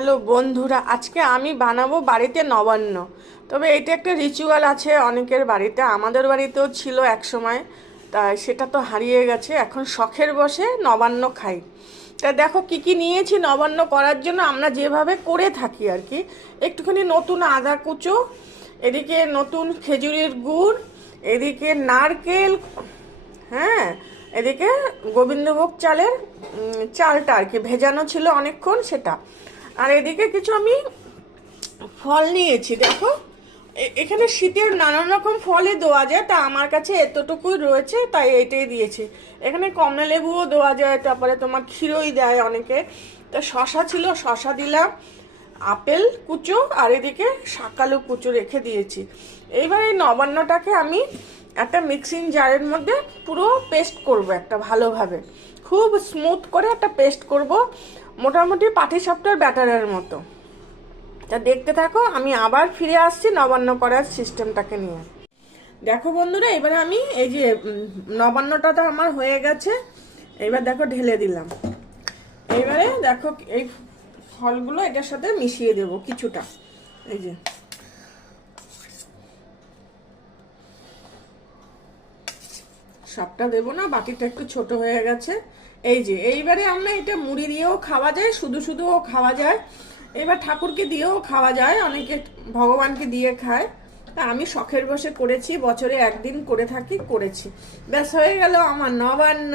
Hello বন্ধুরা, আজকে আমি বানাবো বাড়িতে নবান্ন। তবে এটা একটা রিচুয়াল আছে অনেকের বাড়িতে, আমাদের বাড়িতেও ছিল এক সময়। তাই সেটা তো হারিয়ে গেছে, এখন শখের বশে নবান্ন খাই। তা দেখো কি কি নিয়েছি নবান্ন করার জন্য, আমরা যেভাবে করে থাকি আর কি। একটুখানি নতুন আদা কুচো, এদিকে নতুন খেজুরের গুড়, এদিকে নারকেল, হ্যাঁ, এদিকে গোবিন্দভোগ চালের চালটা আর কি ভেজানো ছিল অনেকক্ষণ সেটা। আর এদিকে কিছু আমি ফল নিয়েছি দেখো। এখানে শীতের নানান রকম ফলই দেওয়া যায়, তা আমার কাছে এতটুকুই রয়েছে তাই এটাই দিয়েছি। এখানে কমলা লেবুও দেওয়া যায়, তারপরে তোমার ক্ষীরই দেয় অনেকে। তা শশা ছিল, শশা দিলাম, আপেল কুচো, আর এদিকে শাকালু কুচো রেখে দিয়েছি। এইবার এই নবান্নটাকে আমি একটা মিক্সিং জারের মধ্যে পুরো পেস্ট করব, একটা ভালোভাবে খুব স্মুথ করে একটা পেস্ট করব, মোটামুটি পাটিসাপটার ব্যাটারের মতো। তা দেখতে থাকো, আমি আবার ফিরে আসছি নবান্ন করার সিস্টেমটাকে নিয়ে। দেখো বন্ধুরা, এবারে আমি এই যে নবান্নটা তো আমার হয়ে গেছে, এবার দেখো ঢেলে দিলাম। এইবারে দেখো এই ফলগুলো এটার সাথে মিশিয়ে দেব কিছুটা। এই যে সবটা দেবো না, বাটিটা একটু ছোট হয়ে গেছে। এই যে এইবারে আমরা এটা মুড়ি দিয়েও খাওয়া যায়, শুধু শুধুও খাওয়া যায়, এবার ঠাকুরকে দিয়েও খাওয়া যায়, অনেকে ভগবানকে দিয়ে খায়। তা আমি শখের বশে করেছি, বছরে একদিন করে থাকি, করেছি। ব্যাস হয়ে গেল আমার নবান্ন।